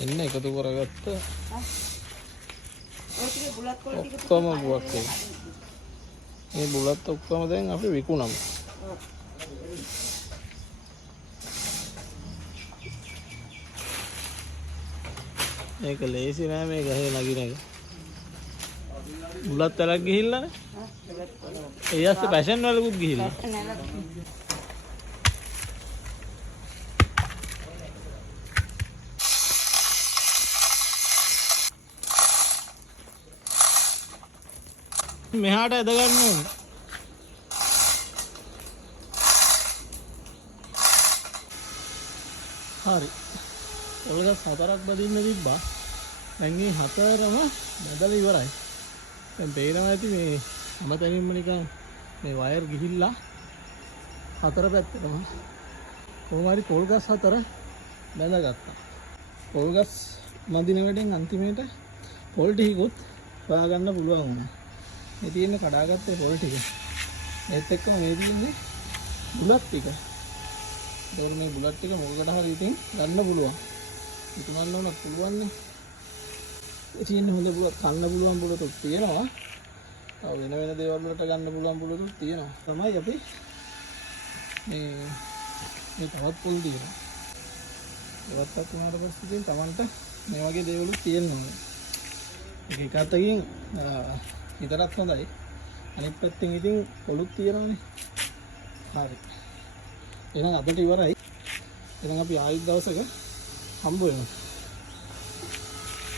එන්න එකතු කරගත්ත ඔක්කොම බුවක් එක. මේ බුලත් ඔක්කොම දැන් අපි විකුණමු. මේක ලේසි නෑ මේ ගහේ නගින එක. බුලත් වලක් ගිහිල්ලානේ. ඒ ඇස්සේ පැෂන් වලකුත් ගිහිල්ලා. මෙහාට ඇද ගන්න ඕනේ. හරි. ඔලගස් 4ක් බදින්න තිබ්බා. දැන් මේ 4ම බදලා ඉවරයි. දැන් පේනවා ඇති මේ හැමතැනින්ම නිකන් මේ වයර් ගිහිල්ලා 4 පැත්තටම කොහොම හරි පොල් ගස් 4 බැඳගත්තා. පොල් ගස් මදිනකටින් අන්තිමේට පොල් ටිකකුත් හොයාගන්න පුළුවන් වුණා. මේ තියෙන කඩාගත්තේ පොල් ටික. ඒත් එක්කම මේ තියෙන්නේ බුලත් ටික. ඒකෝර මේ බුලත් ටික මොකකට හරි ඉතින් ගන්න පුළුවන්. විකුණන්න උනත් පුළුවන් නේ. ඒ තියෙන්නේ හොඳ බුලත් කන්න පුළුවන් බුලතුත් තියෙනවා. තව වෙන වෙන දේවල් වලට ගන්න පුළුවන් බුලතුත් තියෙනවා. තමයි අපි මේ තවත් පොල් දිනවා. ඒවත් අතුමාට පස්සේ ඉතින් Tamanට මේ වගේ දේවලුත් තියෙනවා. ඒක එකතකින් විතරක් හොඳයි. අනිත් පැත්තෙන් ඉතින් පොලුත් තියෙනවානේ. හරි. එහෙනම් අදට ඉවරයි. එහෙනම් අපි ආයෙත් දවසක හම්බ වෙනවා.